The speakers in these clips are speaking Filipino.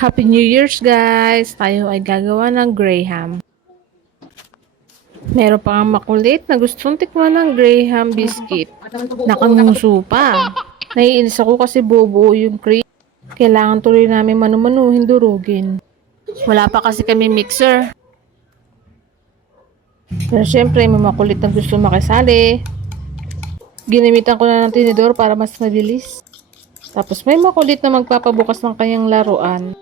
Happy New Year's guys! Tayo ay gagawa ng Graham. Meron pa ang makulit na gustong tikman ng Graham biscuit. Nakanguso pa. Naiinis ako kasi bobo yung cream. Kailangan tuloy namin manumanuhin durugin. Wala pa kasi kami mixer. Pero syempre may makulit na gusto makisali. Ginamitan ko na ng tinidor para mas mabilis. Tapos may makulit na magpapabukas ng kanyang laruan.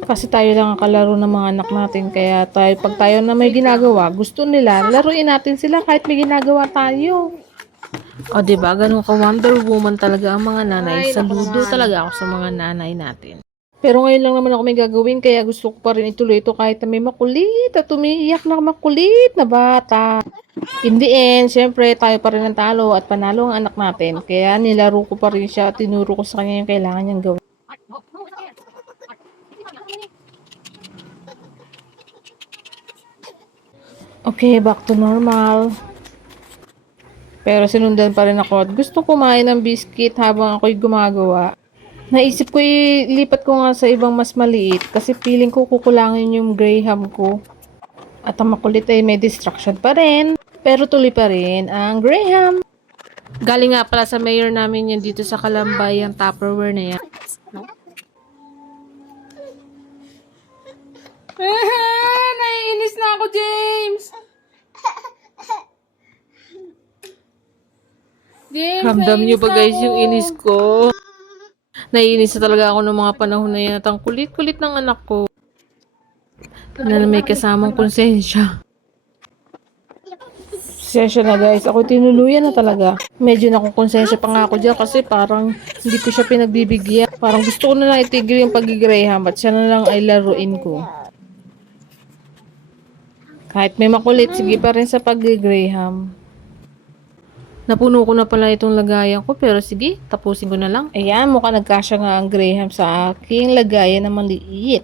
Kasi tayo lang ang kalaro ng mga anak natin. Kaya pag tayo na may ginagawa, gusto nila, laruin natin sila kahit may ginagawa tayo. O diba, ganun ka Wonder Woman talaga ang mga nanay. Saludo talaga ako sa mga nanay natin. Pero ngayon lang naman ako may gagawin, kaya gusto ko pa rin ituloy ito kahit na may makulit at umiiyak na makulit na bata. In the end, syempre tayo pa rin ang talo at panalo ang anak natin. Kaya nilaro ko pa rin siya at tinuro ko sa kanya yung kailangan niyang gawin. Okay, back to normal. Pero sinundan pa rin ako at gusto kumain ng biscuit habang ako'y gumagawa. Naisip ko ilipat ko nga sa ibang mas maliit kasi feeling ko kukulangin yung Graham ko. At ang makulit ay may distraction pa rin. Pero tuloy pa rin ang Graham. Galing nga pala sa mayor namin yan dito sa Kalambay ang Tupperware na yan. Naiinis na ako, James! James, ramdam niyo ba guys yung inis ko? Naiinis na talaga ako ng mga panahon na yan at ang kulit-kulit ng anak ko. Na may kasamang konsensya. Konsensya na guys, ako tinuluyan na talaga. Medyo nakukonsensya pa nga ako dyan kasi parang hindi ko siya pinagbibigyan. Parang gusto ko na lang itigil yung pag-Graham at siya na lang ay laruin ko. Kahit may makulit, sige pa rin sa pag-Graham. Napuno ko na pala itong lagayan ko pero sige, tapusin ko na lang. Ayan, mukhang nagkasya nga ang Graham sa aking lagayan na maliit.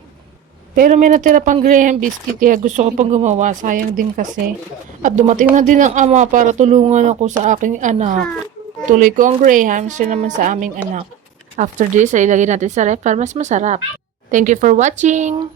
Pero may natira pang Graham biscuit kaya gusto ko pang gumawa. Sayang din kasi. At dumating na din ang ama para tulungan ako sa aking anak. Tuloy ko ang Graham, siya naman sa aming anak. After this, ay ilagay natin sa ref para mas masarap. Thank you for watching!